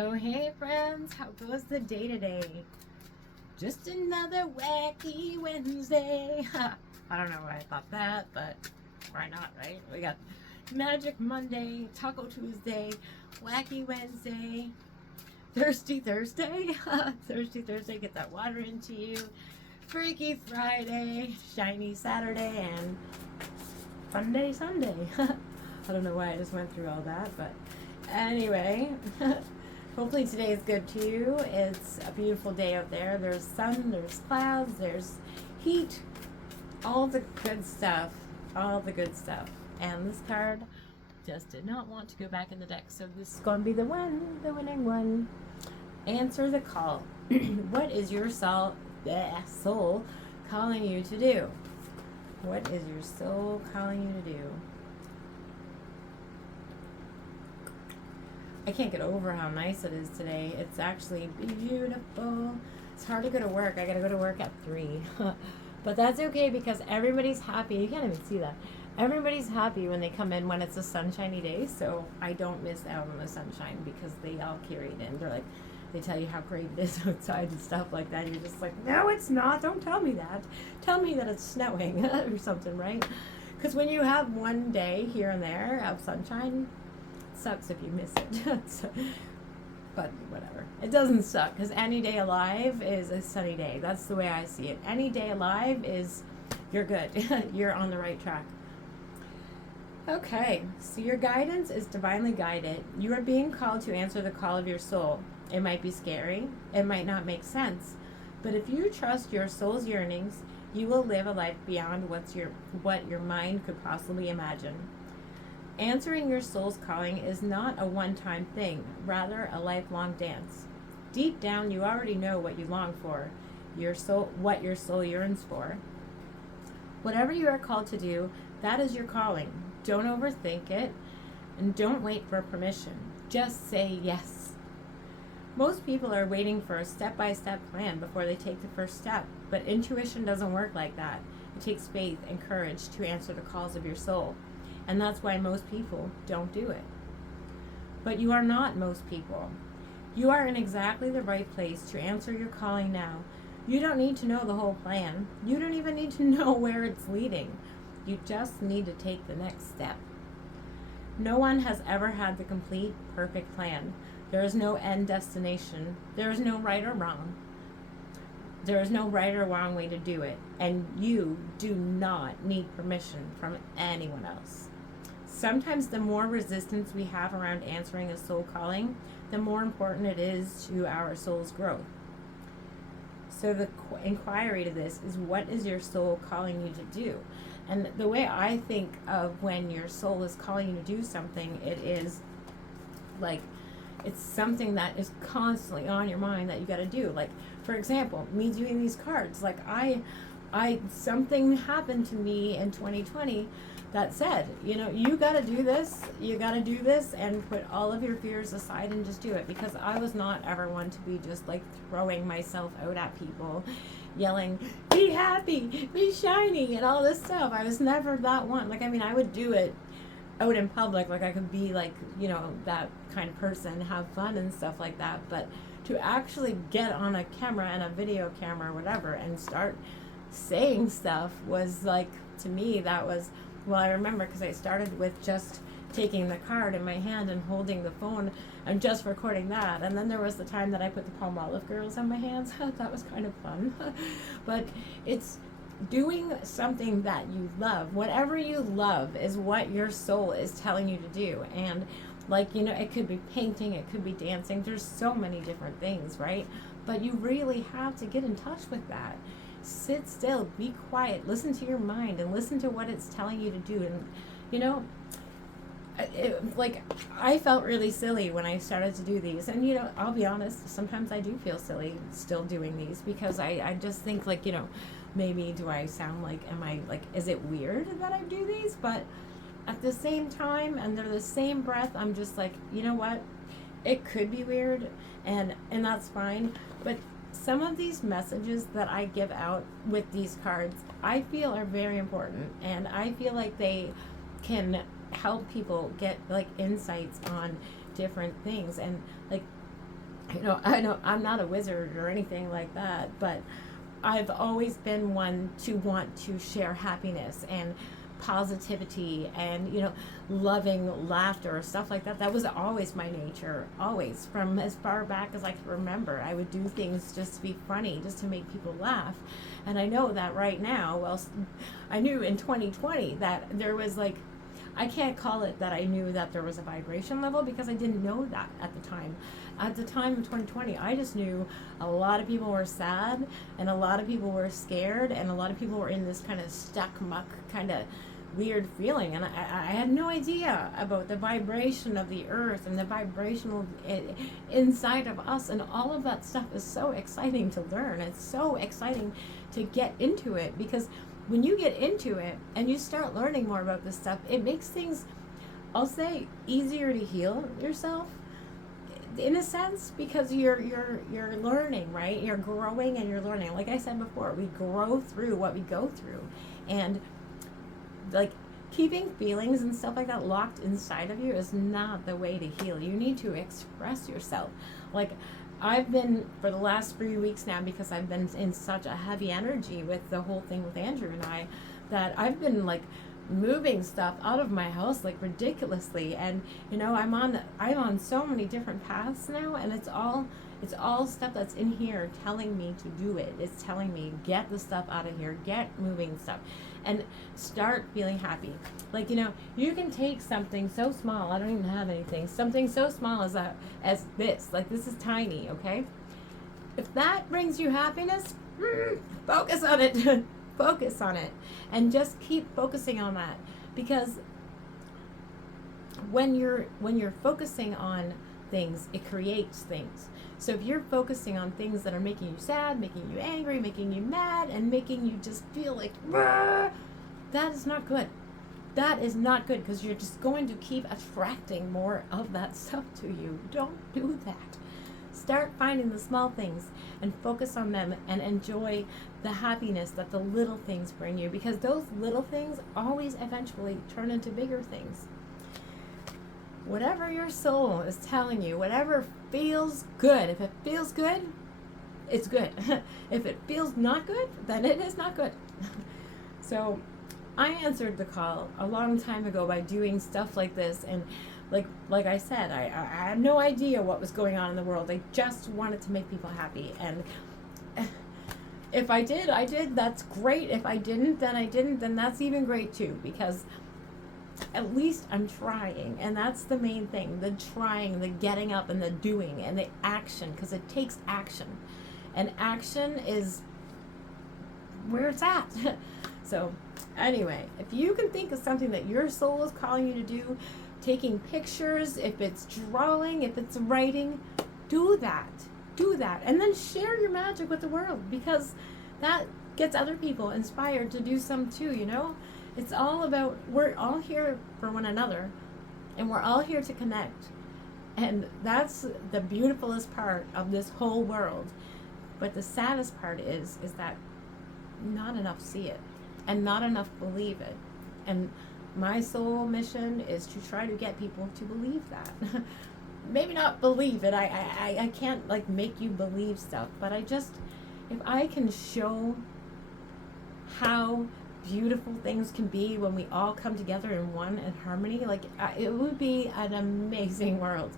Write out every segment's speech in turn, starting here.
Oh, hey friends, how goes the day today? Just another wacky Wednesday. I don't know why I thought that, but why not, right? We got Magic Monday, Taco Tuesday, Wacky Wednesday, Thirsty Thursday. Thirsty Thursday, get that water into you. Freaky Friday, Shiny Saturday, and Fun Day Sunday. I don't know why I just went through all that, but anyway. Hopefully today is good to you. It's a beautiful day out there. There's sun, there's clouds, there's heat, all the good stuff, all the good stuff. And this card just did not want to go back in the deck, so this is going to be the winning one. Answer the call. What is your soul calling you to do? What is your soul calling you to do? I can't get over how nice it is today. It's actually beautiful. It's hard to go to work. I gotta go to work at 3. But that's okay because everybody's happy. You can't even see that. Everybody's happy when they come in when it's a sunshiny day, so I don't miss out on the sunshine because they all carry it in. They're like, they tell you how great it is outside and stuff like that. And you're just like, no, it's not. Don't tell me that. Tell me that it's snowing or something, right? Because when you have one day here and there of sunshine, sucks if you miss it. But whatever, it doesn't suck because any day alive is a sunny day. That's the way I see it. Any day alive is you're good. You're on the right track. Okay, so your guidance is divinely guided. You are being called to answer the call of your soul. It might be scary, it might not make sense, but if you trust your soul's yearnings, you will live a life beyond what your mind could possibly imagine. Answering your soul's calling is not a one-time thing, rather a lifelong dance. Deep down, you already know what you long for, what your soul yearns for. Whatever you are called to do, that is your calling. Don't overthink it, and don't wait for permission. Just say yes. Most people are waiting for a step-by-step plan before they take the first step, but intuition doesn't work like that. It takes faith and courage to answer the calls of your soul. And that's why most people don't do it. But you are not most people. You are in exactly the right place to answer your calling now. You don't need to know the whole plan. You don't even need to know where it's leading. You just need to take the next step. No one has ever had the complete, perfect plan. There is no end destination. There is no right or wrong. There is no right or wrong way to do it. And you do not need permission from anyone else. Sometimes the more resistance we have around answering a soul calling, the more important it is to our soul's growth. So the inquiry to this is, what is your soul calling you to do? And the way I think of when your soul is calling you to do something, it is like, it's something that is constantly on your mind that you got to do. Like, for example, me doing these cards, like something happened to me in 2020 that said, you got to do this, and put all of your fears aside and just do it. Because I was not ever one to be just like throwing myself out at people, yelling, be happy, be shiny, and all this stuff. I was never that one. Like, I would do it out in public, like I could be like, that kind of person, have fun and stuff like that. But to actually get on a camera and a video camera or whatever and start saying stuff was like, to me, that was, well, I remember because I started with just taking the card in my hand and holding the phone and just recording that. And then there was the time that I put the Palmolive Girls on my hands. That was kind of fun. But it's doing something that you love. Whatever you love is what your soul is telling you to do. And like, it could be painting, it could be dancing. There's so many different things, right? But you really have to get in touch with that. Sit still, be quiet, listen to your mind and listen to what it's telling you to do. And, I felt really silly when I started to do these. And, I'll be honest, sometimes I do feel silly still doing these because I just think like, maybe do I sound like, is it weird that I do these? But at the same time, under the same breath, I'm just like, you know what? It could be weird and that's fine. But some of these messages that I give out with these cards, I feel are very important. And I feel like they can help people get like insights on different things. And like I know I'm not a wizard or anything like that, but I've always been one to want to share happiness and positivity and, loving laughter or stuff like that. That was always my nature, always. From as far back as I can remember, I would do things just to be funny, just to make people laugh. And I know that right now, well, I knew in 2020 that there was like, I can't call it that I knew that there was a vibration level because I didn't know that at the time. At the time of 2020, I just knew a lot of people were sad and a lot of people were scared and a lot of people were in this kind of stuck muck kind of weird feeling. And I had no idea about the vibration of the earth and the vibrational inside of us. And all of that stuff is so exciting to learn. It's so exciting to get into it because when you get into it and you start learning more about this stuff, it makes things, I'll say, easier to heal yourself in a sense because you're learning, right? You're growing and you're learning. Like I said before, we grow through what we go through, and like keeping feelings and stuff like that locked inside of you is not the way to heal. You need to express yourself. Like I've been for the last 3 weeks now, because I've been in such a heavy energy with the whole thing with Andrew and I, that I've been like moving stuff out of my house like ridiculously. And I'm on so many different paths now, and it's all stuff that's in here telling me to do it. It's telling me get the stuff out of here, get moving stuff, and start feeling happy. Like you can take something so small, I don't even have anything, something so small as this, like this is tiny, okay? If that brings you happiness, focus on it. Focus on it and just keep focusing on that, because when you're focusing on things, it creates things. So if you're focusing on things that are making you sad, making you angry, making you mad, and making you just feel like that is not good. That is not good, because you're just going to keep attracting more of that stuff to you. Don't do that. Start finding the small things and focus on them and enjoy the happiness that the little things bring you, because those little things always eventually turn into bigger things. Whatever your soul is telling you, whatever feels good, if it feels good, it's good. If it feels not good, then it is not good. So I answered the call a long time ago by doing stuff like this, and like I said, I had no idea what was going on in the world. I just wanted to make people happy, and if I did, I did. That's great. If I didn't, then that's even great too, because at least I'm trying, and that's the main thing. The trying, the getting up, and the doing, and the action, because it takes action, and action is where it's at. So anyway, if you can think of something that your soul is calling you to do, taking pictures, if it's drawing, if it's writing, do that, and then share your magic with the world, because that gets other people inspired to do some too. It's all about, we're all here for one another, and we're all here to connect, and that's the beautifulest part of this whole world. But the saddest part is that not enough see it, and not enough believe it. And my soul mission is to try to get people to believe that. Maybe not believe it. I can't like make you believe stuff, but if I can show how beautiful things can be when we all come together in one in harmony, it would be an amazing world.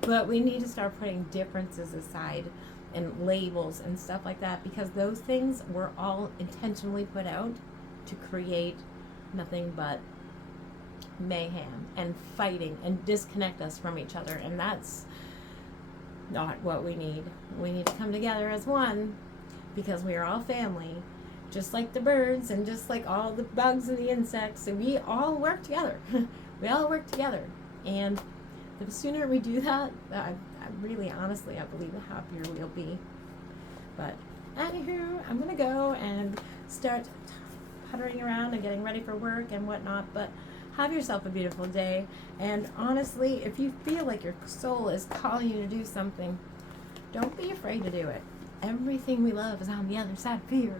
But we need to start putting differences aside and labels and stuff like that, because those things were all intentionally put out to create nothing but mayhem and fighting and disconnect us from each other, and that's not what we need. We need to come together as one, because we are all family, just like the birds and just like all the bugs and the insects, and we all work together. We all work together, and the sooner we do that, I really honestly, I believe the happier we'll be. But anywho, I'm gonna go and start puttering around and getting ready for work and whatnot, but have yourself a beautiful day. And honestly, if you feel like your soul is calling you to do something, don't be afraid to do it. Everything we love is on the other side of fear.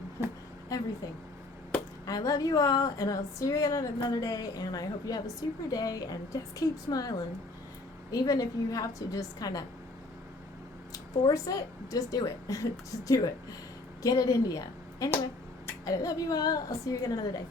Everything. I love you all, and I'll see you again another day, and I hope you have a super day, and just keep smiling. Even if you have to just kind of force it, just do it. Just do it. Get it into you. Anyway, I love you all. I'll see you again another day.